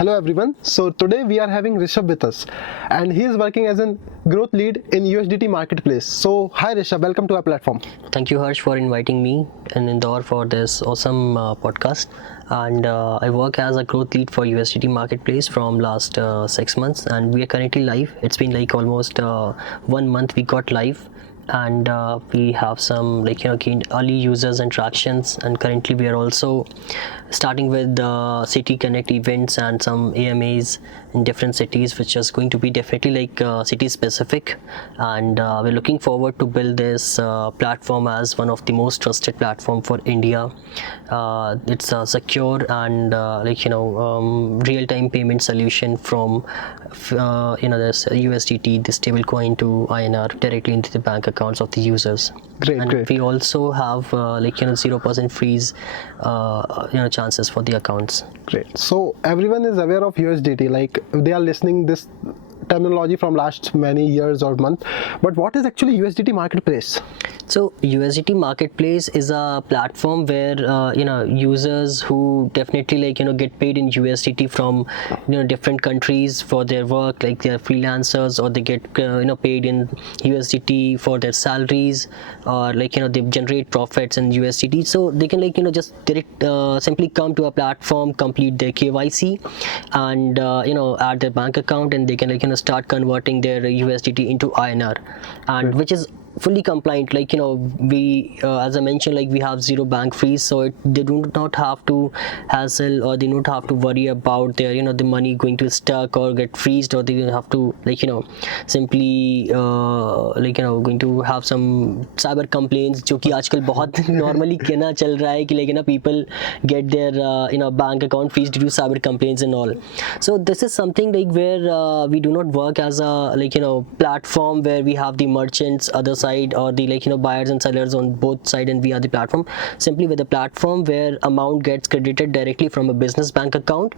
Hello everyone. So today we are having Rishabh with us, and he is working as a growth lead in USDT marketplace. So hi Rishabh, welcome to our platform. Thank you, Harsh, for inviting me and Indore for this awesome podcast. And I work as a growth lead for USDT marketplace from last 6 months, and we are currently live. It's been like almost 1 month we got live, and we have some gained early users and tractions, and currently we are also starting with city connect events and some AMAs in different cities, which is going to be definitely city specific, and we're looking forward to build this platform as one of the most trusted platform for India. It's a secure and real-time payment solution from this USDT, the stablecoin, to INR directly into the bank accounts of the users. Great. We also have 0% freeze chances for the accounts. Great. So everyone is aware of USDT, like they are listening this terminology from last many years or month, but what is actually USDT marketplace? So USDT marketplace is a platform where users who definitely get paid in USDT from different countries for their work, like they're freelancers, or they get paid in USDT for their salaries, or they generate profits in USDT. So they can just simply come to a platform, complete their KYC, and add their bank account, and they can start converting their USDT into INR, and which is fully compliant. We as I mentioned, we have zero bank fees, so they do not have to hassle, or they don't have to worry about their the money going to stuck or get freezed, or they have to simply going to have some cyber complaints, जो कि आजकल बहुत normally कहना चल रहा है कि people get their bank account freezed due to cyber complaints and all. So this is something where we do not work as a platform where we have the merchants other side, or the buyers and sellers on both side, and we are the platform. Simply with the platform where amount gets credited directly from a business bank account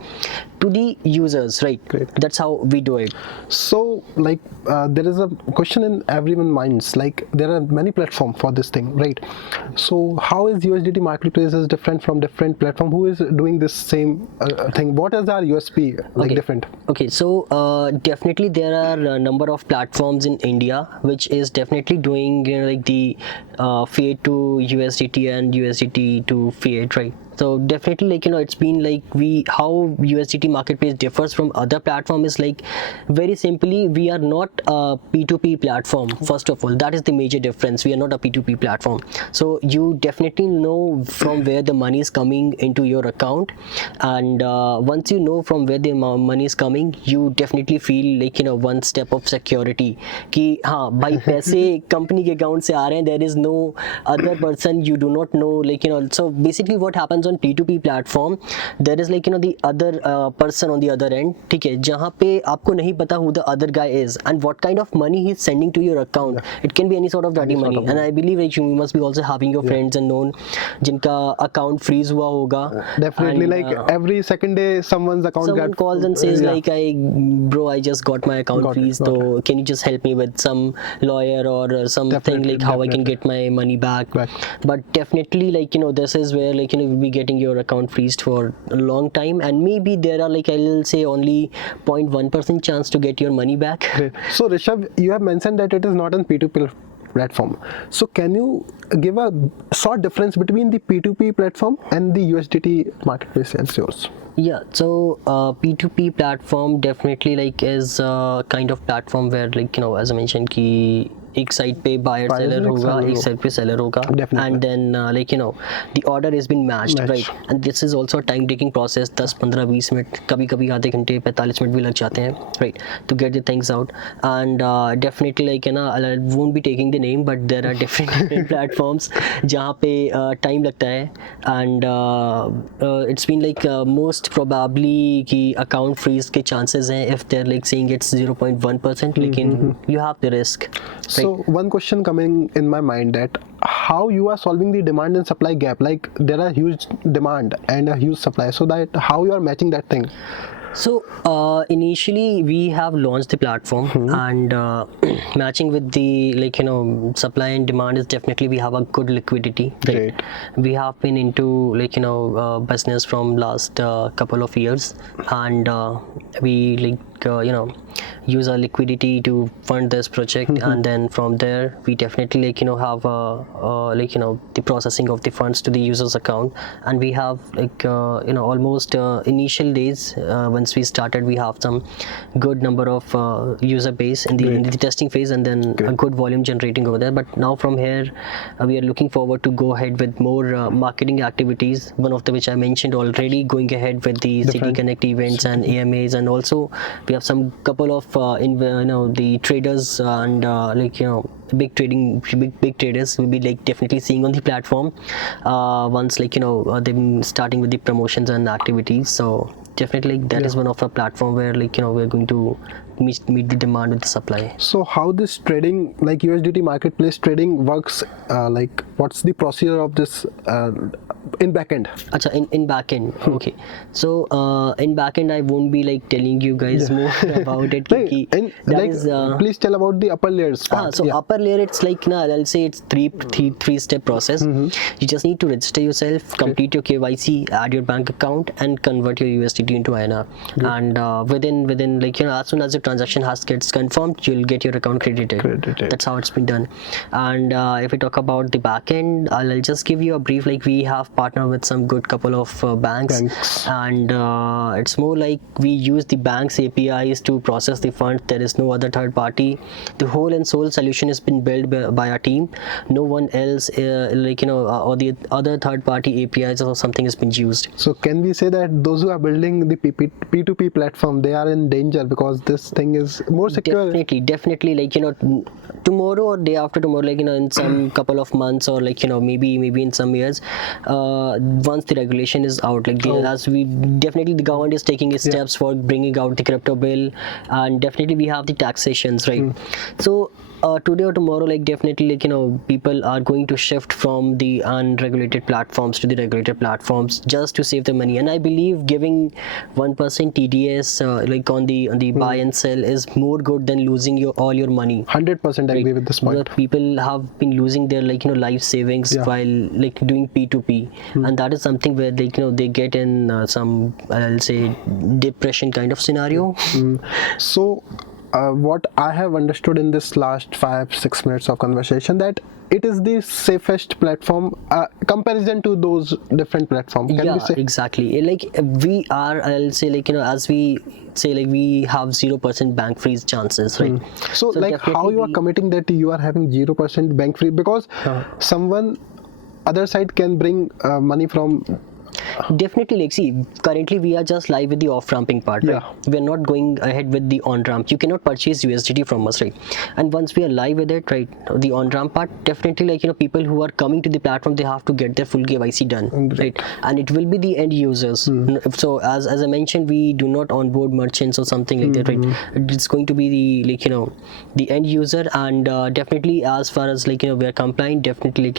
to the users, right? Great. That's how we do it. So there is a question in everyone's minds, there are many platforms for this thing, right? So how is USDT marketplace is different from different platform? Who is doing this same thing? What is our USP different? Okay, so definitely there are a number of platforms in India which is definitely doing the fiat to USDT and USDT to fiat, right? So definitely it's been how USDT marketplace differs from other platform is very simply, we are not a P2P platform. First of all, that is the major difference. We are not a P2P platform, so you definitely know from where the money is coming into your account, and once you know from where the money is coming, you definitely feel one step of security कि हाँ भाई पैसे company के account से आ रहे हैं. There is no other person, you do not know so basically what happens on P2P platform, there is the other person on the other end, ठीक है, जहाँ पे आपको नहीं पता who the other guy is and what kind of money he's sending to your account. It can be any sort of dirty money, and I believe you must be also having your friends and known जिनका account freeze हुआ होगा. Definitely, and, every second day someone's account someone calls and says I just got my account freeze, so can you just help me with some lawyer or something, how I can get my money back. But definitely this is where you'll be getting your account freezed for a long time, and maybe there are I'll say only 0.1% chance to get your money back. Great. So Rishabh, you have mentioned that it is not on P2P platform. So can you give a short difference between the P2P platform and the USDT marketplace as yours? Yeah, so P2P platform definitely is a kind of platform where as I mentioned कि एक side पे buyer seller होगा, एक side पे seller होगा, and then the order has been matched, right? And this is also a time taking process. 10-15-20 minute, कभी कभी आधे घंटे 45 मिनट भी लग जाते हैं, right, to get the things out. And definitely I won't be taking the name, but there are different platforms जहाँ पे time लगता है, and it's been most probably कि account freeze के chances हैं if they're saying it's 0.1%, लेकिन you have the risk. So one question coming in my mind, that how you are solving the demand and supply gap? There are huge demand and a huge supply, so that how you are matching that thing? So initially we have launched the platform, and matching with the supply and demand is definitely we have a good liquidity, right? Great. We have been into business from last couple of years, and we use our liquidity to fund this project, and then from there we definitely have the processing of the funds to the user's account, and we have almost initial days once we started we have some good number of user base in the testing phase, and then a good volume generating over there. But now from here we are looking forward to go ahead with more marketing activities, one of the which I mentioned already, going ahead with the City Connect events and AMAs, and also we have some couple of the traders and big traders will be definitely seeing on the platform once they've been starting with the promotions and activities. So definitely that is one of our platform where we're going to meet the demand with the supply. So how this trading, like USDT marketplace trading works, what's the procedure of this in backend? Acha, in backend, okay. So in backend I won't be telling you guys more about it. Please tell about the upper layers part. So upper layer, it's I'll say it's three step process. You just need to register yourself, complete your KYC, add your bank account, and convert your USDT into INR. And within as soon as your transaction gets confirmed, you'll get your account credited. That's how it's been done. And if we talk about the backend, I'll just give you a brief. We have partnered with some good couple of banks, and it's more like we use the bank's APIs to process the funds. There is no other third party. The whole and sole solution has been built by our team. No one else or the other third party APIs or something has been used. So can we say that those who are building the P2P platform, they are in danger because this thing is more secure? Definitely tomorrow or day after tomorrow, in some couple of months, or maybe in some years, once the regulation is out, as we definitely the government is taking steps for bringing out the crypto bill, and definitely we have the taxations, right? So today or tomorrow, definitely people are going to shift from the unregulated platforms to the regulated platforms just to save the money. And I believe giving 1% TDS on the buy and sell is more good than losing all your money. 100% agree with this point. People have been losing their life savings while doing P2P, and that is something where they get in some, I'll say, depression kind of scenario. So what I have understood in this last 5-6 minutes of conversation, that it is the safest platform comparison to those different platforms. Can we say? Exactly. We are, I'll say, as we say, we have 0% bank freeze chances, right? So how you are committing that you are having 0% bank free, because someone other side can bring money from. Definitely, see, currently we are just live with the off-ramping part, right? We're not going ahead with the on-ramp. You cannot purchase USDT from us, right? And once we are live with it, right, the on-ramp part, definitely people who are coming to the platform, they have to get their full KYC done, right? And it will be the end users. So as I mentioned, we do not onboard merchants or something like that, right? It's going to be the the end user, and definitely as far as we are compliant, definitely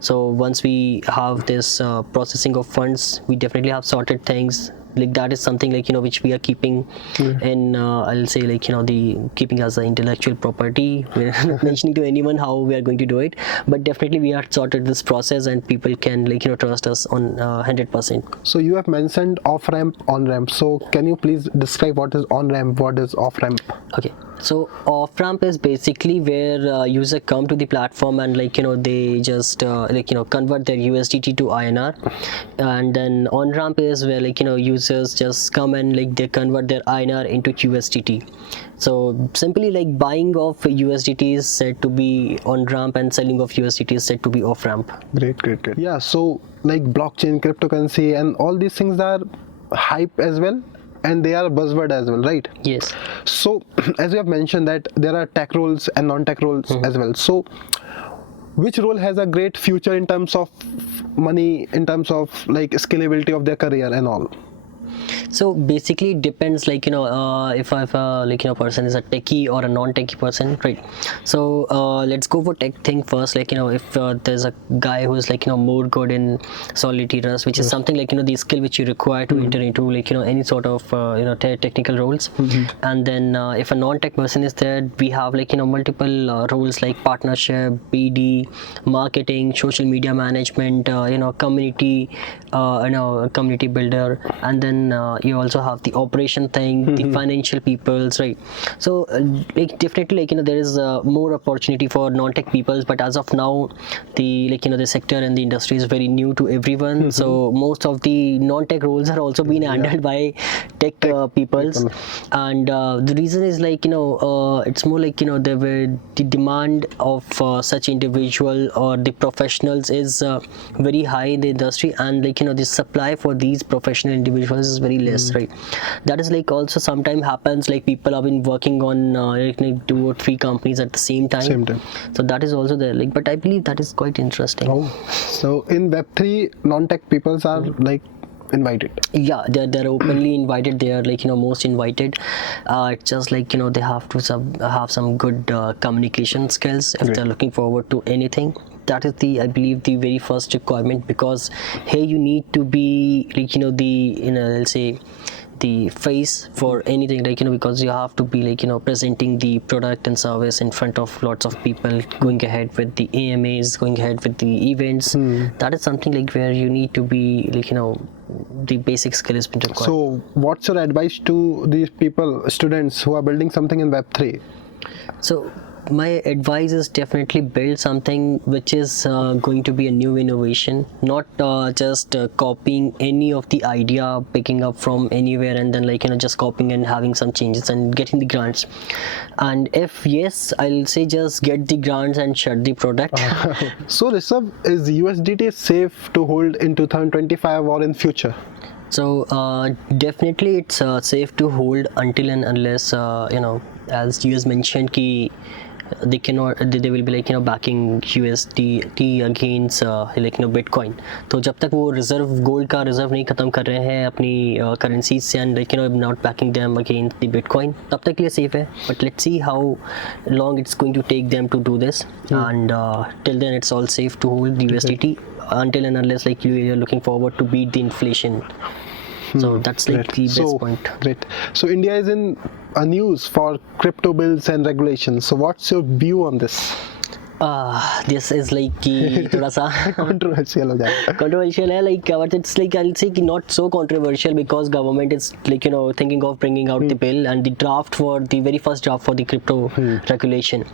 so once we have this processing of funds, we definitely have sorted things. That is something which we are keeping in I'll say the keeping as an intellectual property. We're not mentioning to anyone how we are going to do it, but definitely we have sorted this process, and people can trust us on 100%. So you have mentioned off ramp, on ramp. So can you please describe what is on ramp, what is off ramp? Okay, so off ramp is basically where user come to the platform and they just convert their USDT to INR, and then on ramp is where users just come and they convert their INR into USDT. So simply buying of USDT is said to be on ramp, and selling of USDT is said to be off ramp. Great. Yeah, so blockchain, cryptocurrency, and all these things are hype as well, and they are buzzword as well, right? Yes. So as you have mentioned that there are tech roles and non-tech roles as well. So which role has a great future in terms of money, in terms of scalability of their career and all? So basically it depends, like if like person is a techie or a non-techie person, right? So let's go for tech thing first. Like if there's a guy who's like more good in Solidity Rust, which is something like the skill which you require to enter into like any sort of technical roles. And then if a non-tech person is there, we have like multiple roles like partnership, BD, marketing, social media management, community, community builder, and then you also have the operation thing, the financial peoples, right? So like definitely like there is more opportunity for non-tech peoples, but as of now the like the sector and the industry is very new to everyone. So most of the non-tech roles are also being handled by tech peoples. And the reason is like it's more like the demand of such individual or the professionals is very high in the industry, and like the supply for these professional individuals is very less, right? That is like also sometimes happens, like people have been working on like 2 or 3 companies at the same time. So that is also there, like, but I believe that is quite interesting. So in Web3, non-tech peoples are like invited? Yeah, they're openly invited. They are like most invited. It's just like they have to have some good communication skills if they're looking forward to anything. That is I believe the very first requirement, because here you need to be like the let's say the face for anything, like because you have to be like presenting the product and service in front of lots of people, going ahead with the AMAs, going ahead with the events. That is something like where you need to be like the basic skill has been required. So what's your advice to these people, students who are building something in Web3? So my advice is definitely build something which is going to be a new innovation, not just copying any of the idea, picking up from anywhere and then like just copying and having some changes and getting the grants. And if yes, I'll say just get the grants and shut the product. So Rishabh, is USDT safe to hold in 2025 or in future? So definitely it's safe to hold until and unless as you has mentioned ki they will be like backing USDT against like Bitcoin. तो जब तक वो reserve gold का reserve नहीं खत्म कर रहे हैं अपनी करेंसीज से and like not backing them against the Bitcoin, तब तक के लिए safe है. But let's see how long it's going to take them to do this. And till then it's all safe to hold the USDT until and unless like you're looking forward to beat the inflation. So that's like the best point. Great. So India is in news for crypto bills and regulations. So what's your view on this? This is like कि थोड़ा सा controversial हो जाएगा. Controversial है, like but it's like I'll say कि not so controversial because government is like thinking of bringing out the bill and the draft for the very first draft for the crypto regulation.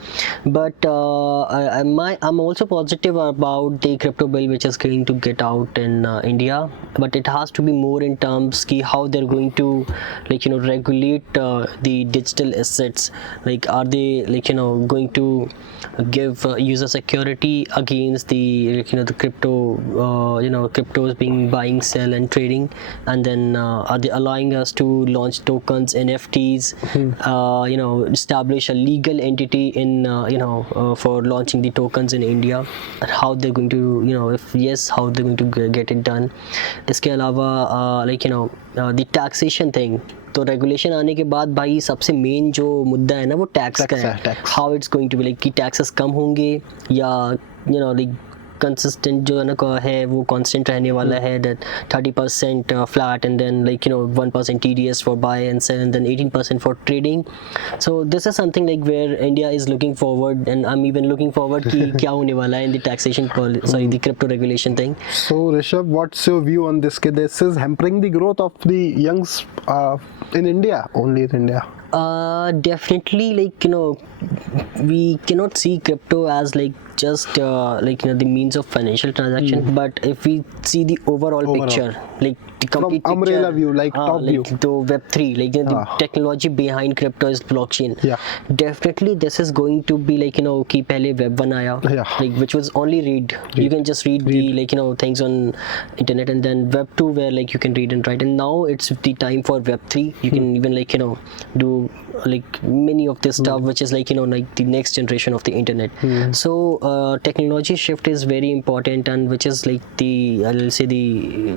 But I'm also positive about the crypto bill which is going to get out in India, but it has to be more in terms कि how they're going to like regulate the digital assets. Like are they like going to give user security against the the crypto cryptos being buying, sell and trading, and then are they allowing us to launch tokens, NFTs, establish a legal entity in for launching the tokens in India, and how they're going to if yes, how they're going to get it done. इसके अलावा the taxation thing. तो regulation आने के बाद भाई सबसे main जो मुद्दा है ना वो टैक्स का है. How it's going to be like कि टैक्सेस कम होंगे या लाइक कंसिस्टेंट जो है वो कांस्टेंट रहने वाला है, that 30% flat and then like 1% TDS for buy and sell and then 18% for trading. So this is something like where India is looking forward and I am even looking forward कि क्या होने वाला है in the taxation sorry the crypto regulation thing. So Rishabh, what's your view on this? This is hampering the growth of the youngs in India, only in India. Definitely, like we cannot see crypto as like just the means of financial transaction, but if we see the overall picture, like the complete from umbrella picture, view, like top like view, the Web3, like the technology behind crypto is blockchain. Definitely this is going to be like कि पहले Web1 आया, like which was only read. You can just read the like things on internet, and then Web2 where like you can read and write, and now it's the time for Web3. You can even like do like many of this stuff which is like like the next generation of the internet. So technology shift is very important, and which is like the I'll say the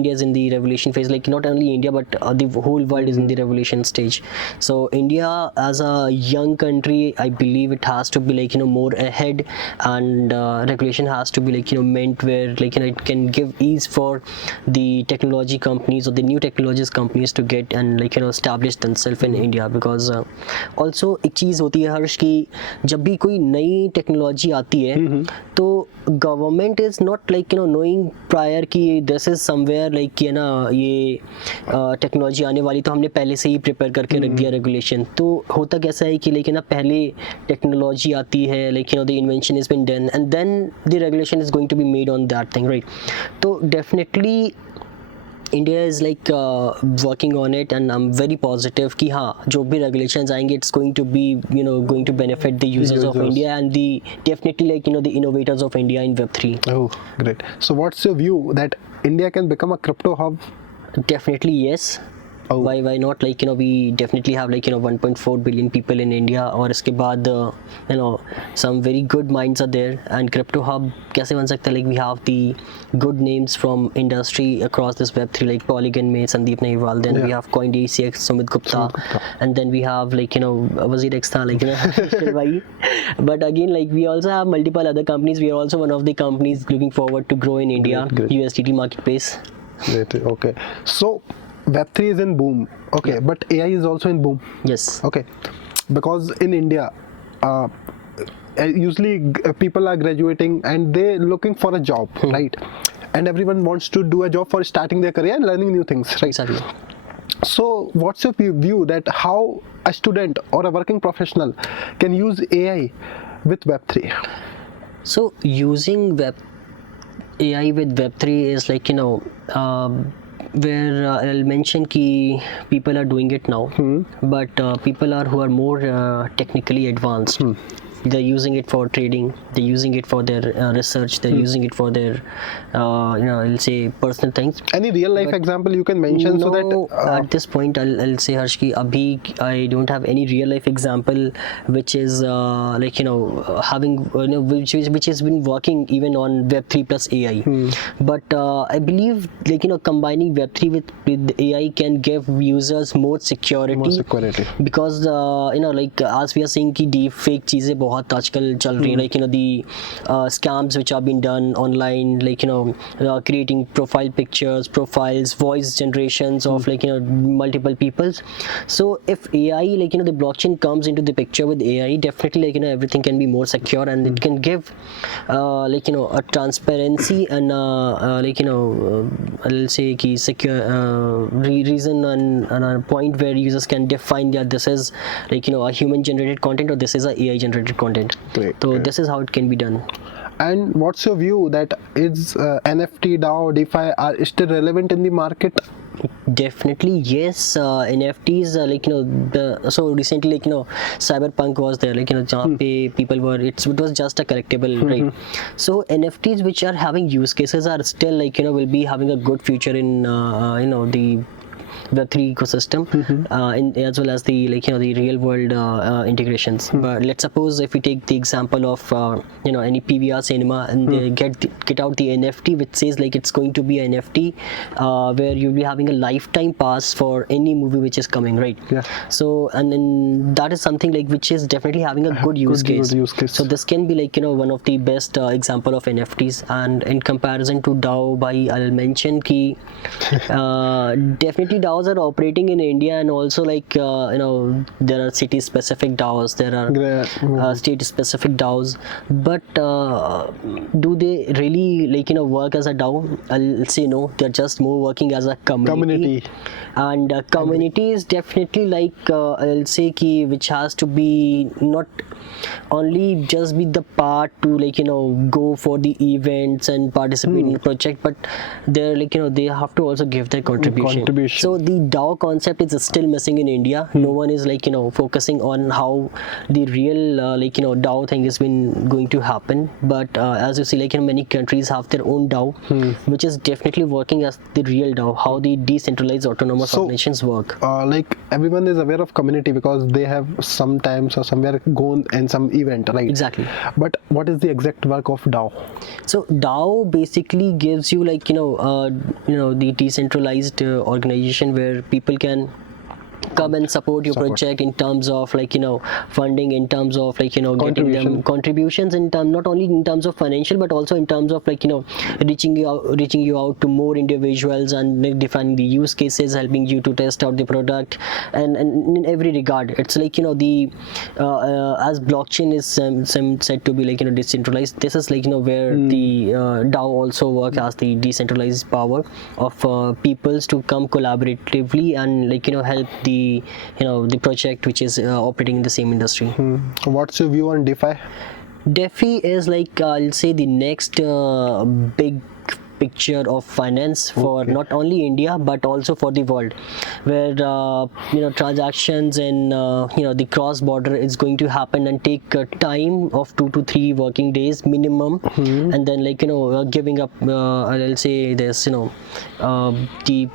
India is in the revolution phase. Like not only India, but the whole world is in the revolution stage. So India, as a young country, I believe it has to be like more ahead, and regulation has to be like meant where like it can give ease for the technology companies or the new technologies companies to get and like establish themselves in India. Because also एक चीज़ होती है हर्ष की जब भी कोई नई technology आती है तो government is not like knowing prior कि दिस इज समवेयर लाइक कि ना ये टेक्नोलॉजी आने वाली तो हमने पहले से ही प्रिपेयर करके रख दिया रेगुलेशन. तो होता कैसा है कि लाइक पहले टेक्नोलॉजी आती है like the invention is been done and then the regulation is going to be made on that thing, right. तो definitely India is like working on it, and I'm very positive कि हाँ जो भी regulations आएंगे it's going to be going to benefit the users of India and the definitely like the innovators of India in Web3. Oh, great. So what's your view that India can become a crypto hub? Definitely yes. Oh. Why not? Like we definitely have like 1.4 billion people in India, और इसके बाद some very good minds are there. And crypto hub कैसे बन सकता है? Like we have the good names from industry across this Web3, like Polygon में Sandeep Nehwal, then we have CoinDCX Sumit Gupta, and then we have like Wazir X था like भाई. But again like we also have multiple other companies. We are also one of the companies looking forward to grow in India. Great. USDT marketplace. Great. Okay. So Web3 is in boom. Okay, but AI is also in boom. Yes. Okay, because in India, usually people are graduating and they're looking for a job, right? And everyone wants to do a job for starting their career and learning new things, right? Exactly. So, what's your view that how a student or a working professional can use AI with Web3? So using AI with Web3 is like where I'll mention ki people are doing it now, but people who are more technically advanced. They're using it for trading, they're using it for their research, they're using it for their I'll say personal things. Any real life example you can mention? No, so that at this point I'll say Harsh ki abhi I don't have any real life example which is like having which has been working even on Web3 plus AI. But I believe like combining Web3 with AI can give users more security. Because like as we are seeing ki deep fake चीजें बहुत आजकल चल रही है, like the scams which have been done online, like creating profile pictures, profiles, voice generations of like multiple peoples. So if AI like the blockchain comes into the picture with AI, definitely like everything can be more secure, and it can give like a transparency and like I'll say ki secure reason and a point where users can define that this is like a human generated content or this is a AI generated content. Great, So great. this is how it can be done. And what's your view that is NFT, DAO, DeFi are still relevant in the market? Definitely yes. NFTs like so recently like Cyberpunk was there, like jahan pe people were it was just a collectible, right? So NFTs which are having use cases are still like will be having a good future in the Web3 ecosystem, as well as the like the real world integrations. But let's suppose if we take the example of any PVR cinema, and they get out the NFT which says like it's going to be an NFT where you'll be having a lifetime pass for any movie which is coming, right? Yeah. So and then that is something like which is definitely having a good use case. So this can be like one of the best example of NFTs. And in comparison to DAO, by I'll mention ki definitely DAOs are operating in India, and also like there are city specific DAOs, there are state specific DAOs, but do they really like work as a DAO? I'll say no, they're just more working as a community. And community is definitely like I'll say ki which has to be not only just be the part to like go for the events and participate in the project, but they're like they have to also give their contribution. So So the DAO concept is still missing in India. No one is like focusing on how the real DAO thing has been going to happen. But as you see, like many countries have their own DAO, which is definitely working as the real DAO. How the decentralized autonomous organizations work. Like everyone is aware of community because they have sometimes or somewhere gone in some event, right? Exactly. But what is the exact work of DAO? So DAO basically gives you like the decentralized organization where people can come and support your project in terms of funding, in terms of getting them contributions, in term not only in terms of financial but also in terms of reaching you out to more individuals and defining the use cases, helping you to test out the product, and in every regard it's like the as blockchain is said to be decentralized. This is where the DAO also work as the decentralized power of peoples to come collaboratively and help the project which is operating in the same industry. What's your view on DeFi? DeFi is I'll say the next big picture of finance for not only India but also for the world, where transactions and the cross border is going to happen and take time of 2 to 3 working days minimum, and then giving up I'll say this the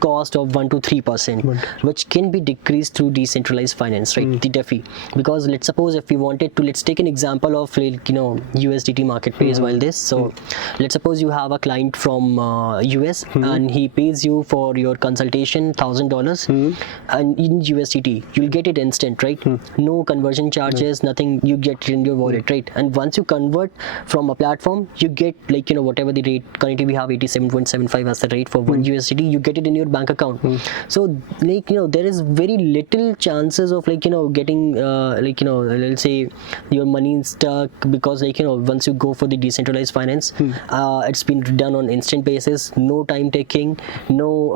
cost of 1 to 3%, which can be decreased through decentralized finance, right? The DeFi. Because let's suppose if we wanted to, let's take an example of USDT marketplace while this. So let's suppose you have a client from US and he pays you for your consultation $1,000 and in USDT you'll get it instant, right? No conversion charges, nothing, you get it in your wallet, right? And once you convert from a platform, you get whatever the rate. Currently we have 87.75 as the rate for 1 USDT. You get it in your bank account. So there is very little chances of getting let's say your money stuck, because once you go for the decentralized finance, it's been done on instant basis, no time taking, no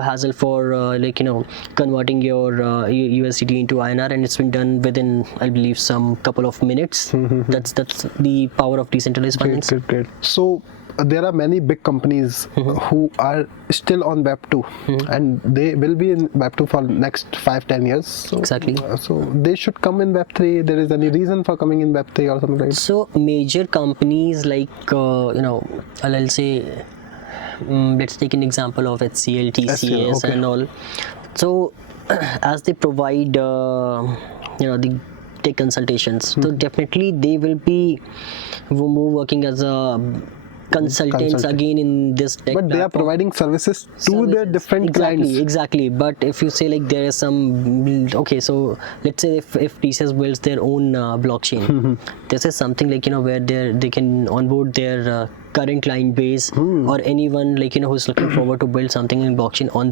hassle for converting your USDT into INR, and it's been done within, I believe, some couple of minutes. That's the power of decentralized finance. Great. So there are many big companies who are still on Web 2 and they will be in Web 2 for next 5-10 years. So, exactly. So they should come in Web 3. There is any reason for coming in Web 3 or something like that? So major companies I'll say let's take an example of HCL, TCS and all. So as they provide the tech consultations, so definitely they will be more working as a consultants again in this tech but platform. They are providing services to their different clients. Exactly. But if you say there is some, so let's say if TCS builds their own blockchain, this is something where they can onboard their current client base or anyone who's looking forward to build something in blockchain on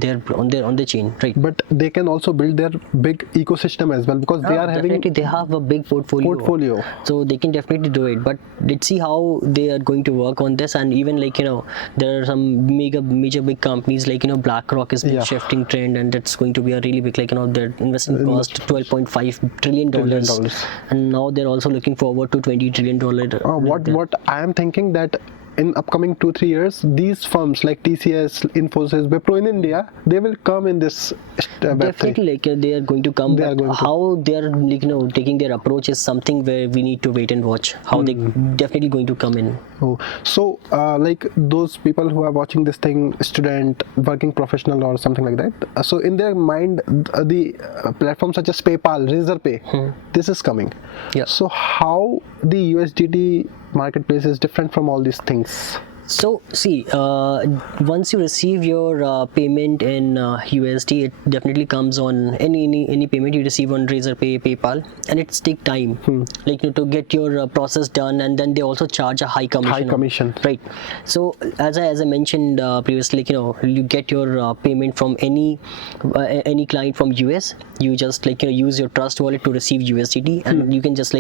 the chain, right? But they can also build their big ecosystem as well, because they are they have a big portfolio, so they can definitely do it. But let's see how they are going to work on this. And even there are some major big companies BlackRock is been shifting trend, and that's going to be a really big their investment cost $12.5 trillion, and now they're also looking forward to $20 trillion. What I am thinking that in upcoming 2-3 years, these firms like TCS, Infosys, Wipro in India, they will come in this definitely they are going to come. How they are taking their approach is something where we need to wait and watch how they definitely going to come in. So those people who are watching this thing, student, working professional or something like that, so in their mind the platforms such as PayPal, Razorpay, this is coming. So how the USDT marketplace is different from all these things? So see, once you receive your payment in USD, it definitely comes on any payment you receive on Razorpay, PayPal, and it's take time to get your process done, and then they also charge a high commission. Right. So as I mentioned previously, you get your payment from any client from US. You just use your Trust wallet to receive USDT, and you can just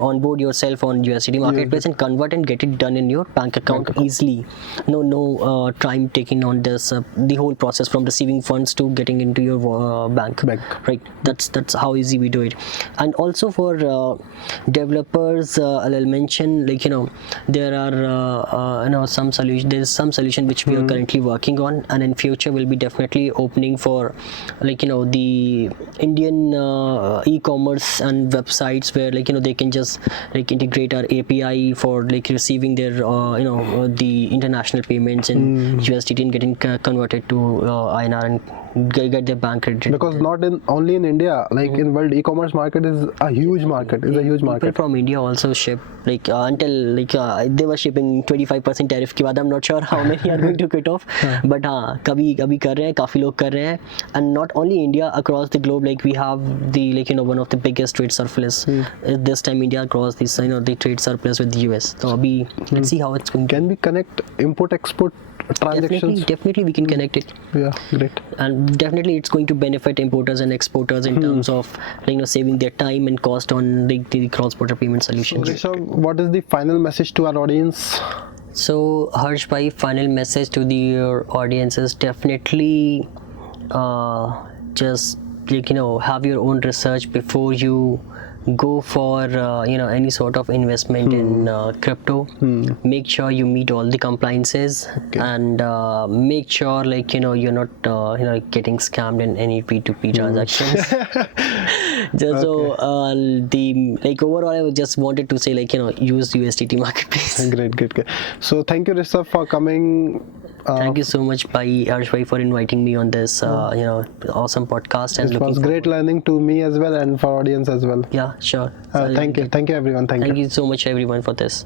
onboard yourself on USDT marketplace and convert and get it done in your bank account easily. easily. No time taken on this. The whole process from receiving funds to getting into your bank. Right. That's how easy we do it. And also for developers, I'll mention, like, there are some solution. There is some solution which we are currently working on, and in future we'll be definitely opening for, like, the Indian e-commerce and websites where, like, they can just like integrate our API for like receiving their the international payments in USDT and getting converted to INR and get their bank credit. Because not only in India, like in world, e-commerce market is a huge market. People from India also ship, like until like they were shipping 25% tariff के बाद. I'm not sure how many are going to quit off, but हाँ, कभी कर रहे हैं, काफी लोग कर रहे हैं. And not only India, across the globe, like we have the, like, one of the biggest trade surplus. This time India crossed this, the trade surplus with the US. So abhi, let's see how it's going to. Can we connect import-export transactions? Definitely we can connect it. Yeah, great. And definitely it's going to benefit importers and exporters in terms of, like, saving their time and cost on the cross-border payment solutions. So what is the final message to our audience? So Harsh bhai, final message to your audience is definitely just, like, have your own research before you go for any sort of investment in crypto. Make sure you meet all the compliances, and make sure, like, you're not getting scammed in any P2P transactions. Just so the, like, overall I just wanted to say, like, use USDT marketplace. Great. So thank you, Rishabh, for coming. Thank you so much, Harsh bhai, for inviting me on this awesome podcast. And it was great learning to me as well, and for audience as well. Yeah, sure. Thank you everyone. Thank you so much everyone for this.